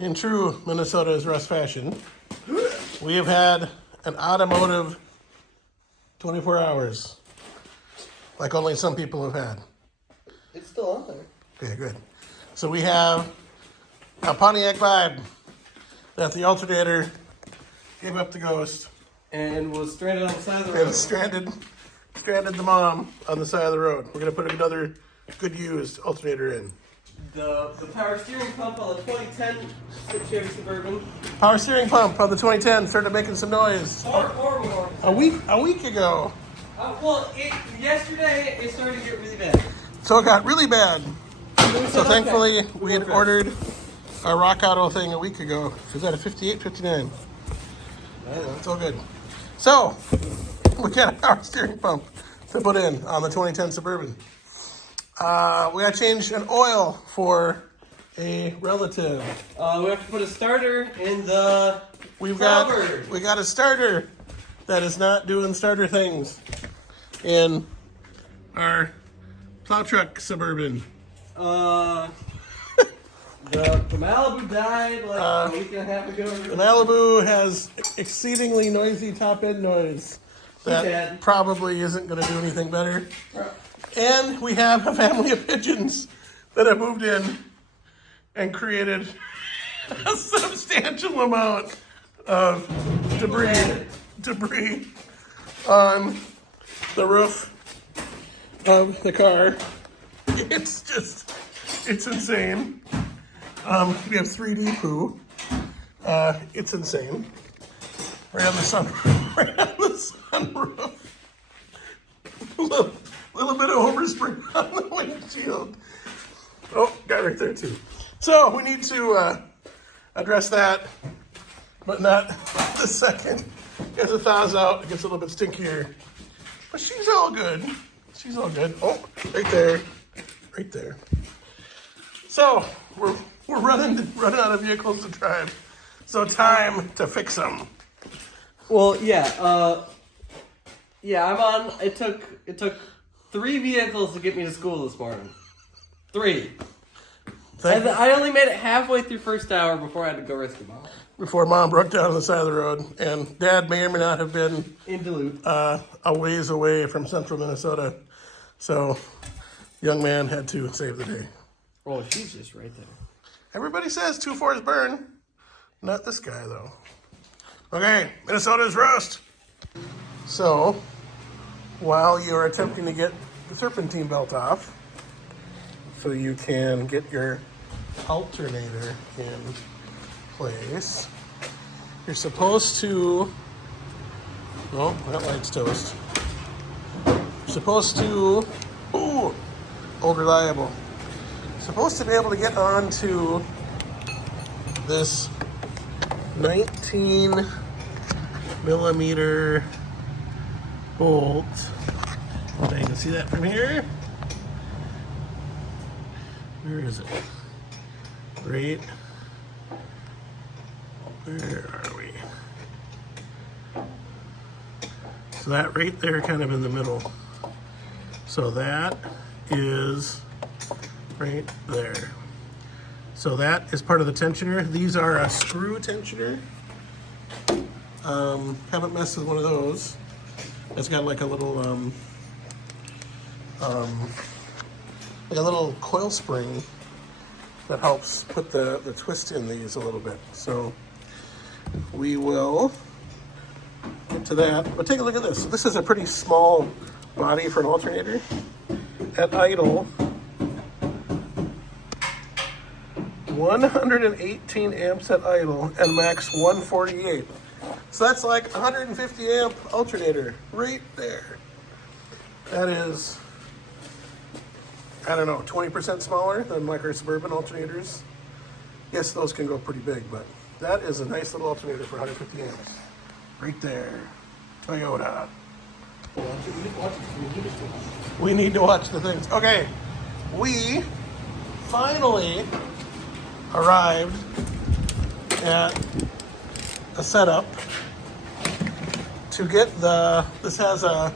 In true Minnesota's Russ fashion, we have had an automotive 24 hours, like only some people have had. It's still on there. Okay, good. So we have a Pontiac Vibe that the Alternator gave up the ghost. And was stranded on the side of the And road. stranded the mom on the side of the road. We're going to put another good used Alternator in. The power steering pump on the 2010 Chevy Suburban. Power steering pump on the 2010 started making some noise. Or more. A week ago. Yesterday it started to get really bad. So it got really bad. So thankfully we had ordered a Rock Auto thing a week ago. Was that a 58, 59? It's all good. So we got a power steering pump to put in on the 2010 Suburban. We got to change an oil for a relative. We have to put a starter in the We got a starter that is not doing starter things in our plow truck Suburban. The Malibu died like a week and a half ago. The Malibu has exceedingly noisy top end noise that probably isn't going to do anything better. And we have a family of pigeons that have moved in and created a substantial amount of debris on the roof of the car. It's insane. We have 3D poo. It's insane. Right on the sunroof. Little bit of overspray on the windshield. Oh, got right there too. So we need to address that, but not the second. As it thaws out, it gets a little bit stinkier. But she's all good. She's all good. Oh, right there. Right there. So we're running out of vehicles to drive. So time to fix them. Well, I'm on. It took 3 vehicles to get me to school this morning. 3. And I only made it halfway through first hour before I had to go rescue Mom. Before Mom broke down on the side of the road, and Dad may or may not have been in Duluth, a ways away from central Minnesota. So, young man had to save the day. Oh, she's just right there. Everybody says 2-4s burn. Not this guy, though. Okay, Minnesota's roast. So, while you're attempting to get the serpentine belt off, so you can get your alternator in place, you're supposed to... Oh, that light's toast. You're supposed to... Ooh, old reliable. Supposed to be able to get onto this 19 millimeter bolt. Now you can see that from here. Where is it? Right. Where are we? So that right there, kind of in the middle. So that is right there. So that is part of the tensioner. These are a screw tensioner. Haven't messed with one of those. It's got like a little coil spring that helps put the twist in these a little bit. So we will get to that. But take a look at this. This is a pretty small body for an alternator. At idle, 118 amps at idle and max 148. So that's like 150 amp alternator right there. That is, I don't know, 20% smaller than like our Suburban alternators. Yes, those can go pretty big, but that is a nice little alternator for 150 amps. Right there. Toyota. We need to watch the things. Okay, we finally arrived at a setup to get this has a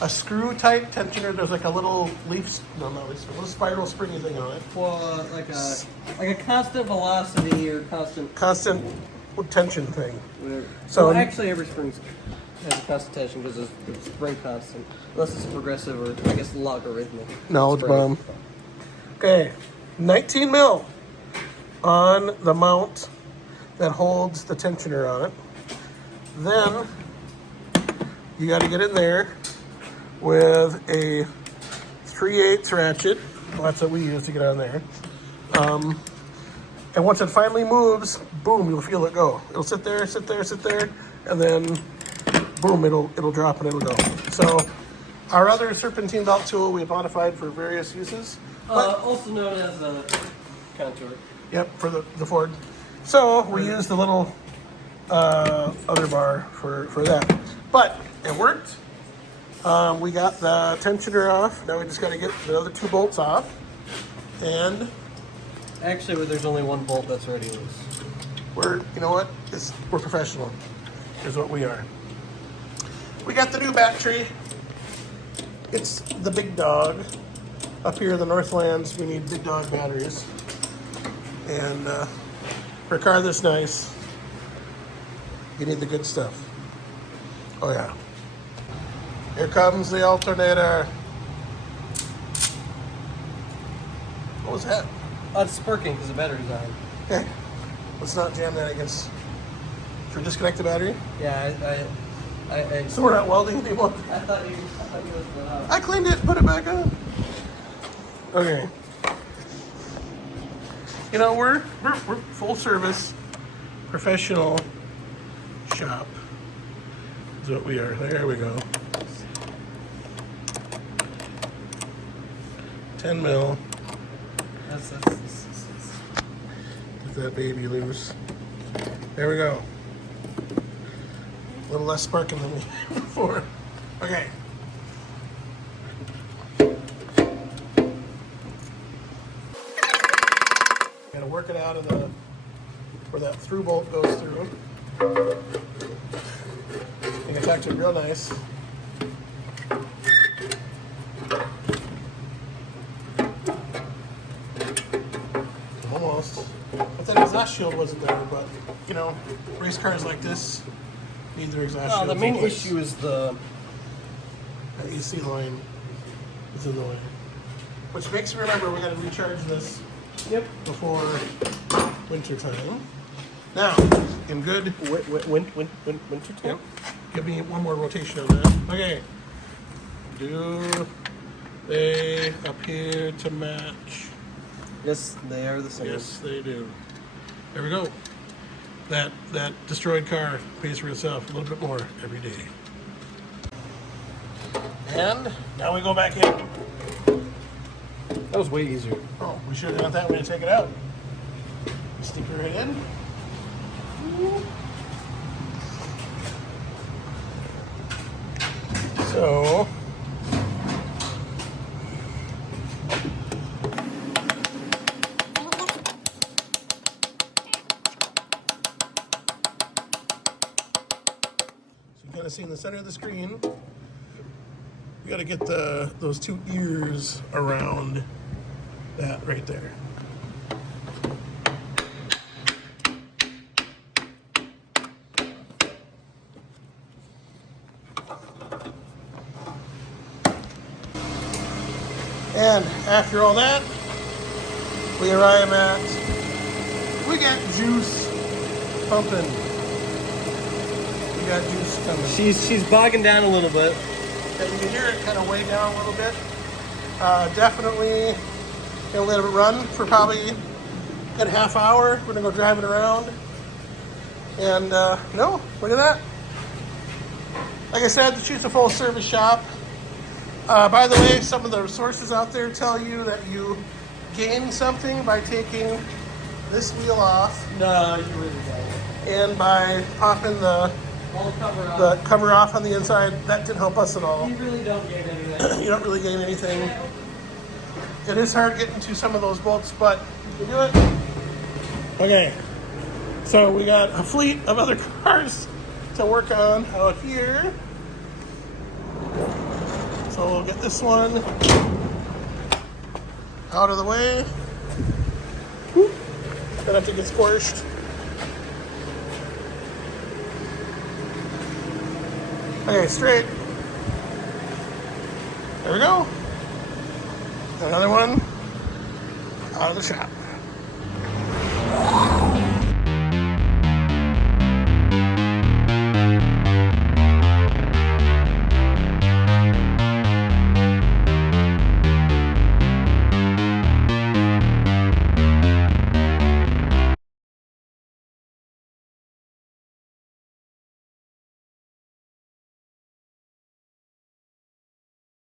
a screw type tensioner. There's like a little leaf, no, not leaf, a little spiral springy thing on it. Well, like a constant velocity or constant tension thing. whatever. So- Well, actually, every spring has a constant tension because it's spring constant, unless it's progressive or I guess logarithmic. Knowledge spring. bomb. Okay, 19 mil on the mount that holds the tensioner on it. Then you got to get in there with a 3/8 ratchet. Well, that's what we use to get on there. And once it finally moves, boom, you'll feel it go. It'll sit there, and then boom, it'll drop and it'll go. So our other serpentine belt tool we have modified for various uses. Also known as a contour. Yep, for the Ford. So we use the little other bar for that. But it worked. We got the tensioner off. Now we just got to get the other 2 bolts off. And Actually, there's only one bolt that's already loose. you know what? We're professional. Is what we are. We got the new battery. It's the big dog. Up here in the Northlands, we need big dog batteries. And for a car this nice, you need the good stuff. Oh yeah. Here comes the alternator. What was that? Oh, it's sparking because the battery's on. Okay. Let's not jam that against. Should we disconnect the battery? Yeah, So we're not welding anymore. I thought you was I cleaned it, put it back on. Okay. You know, we're full service, professional shop. Is what we are. There we go. 10 mil. That's Get that baby loose. There we go. A little less sparking than we had before. Okay. Gotta work it out of where that through bolt goes through. You can attach it real nice. Almost. But that exhaust shield wasn't there, but you know, race cars like this need their exhaust shields. the main in place. issue is the That AC line is in the way. Which makes me remember we gotta recharge this before winter time. Now, in good winter time. Yep. Give me one more rotation on that. Okay. Do they appear to match? Yes, they are the same. Yes, they do. There we go. That destroyed car pays for itself a little bit more every day. And now we go back in. That was way easier. Oh, we should have done that when you take it out. Stick your head in. So you kind of see in the center of the screen, we got to get those 2 ears around that right there. And after all that, we arrive at, we got juice pumping. We got juice coming. She's bogging down a little bit. Yeah, you can hear it kind of way down a little bit. Definitely gonna let it run for probably a good half hour. We're gonna go driving around. And no, look at that. Like I said, she's a full service shop. By the way, some of the sources out there tell you that you gain something by taking this wheel off. No, you really don't. And by popping the cover off on the inside. That didn't help us at all. You really don't gain anything. You don't really gain anything. It is hard getting to some of those bolts, but you can do it. Okay, so we got a fleet of other cars to work on out here. So we'll get this one out of the way. Don't have to get squished. Okay, straight. There we go. Another one out of the shop.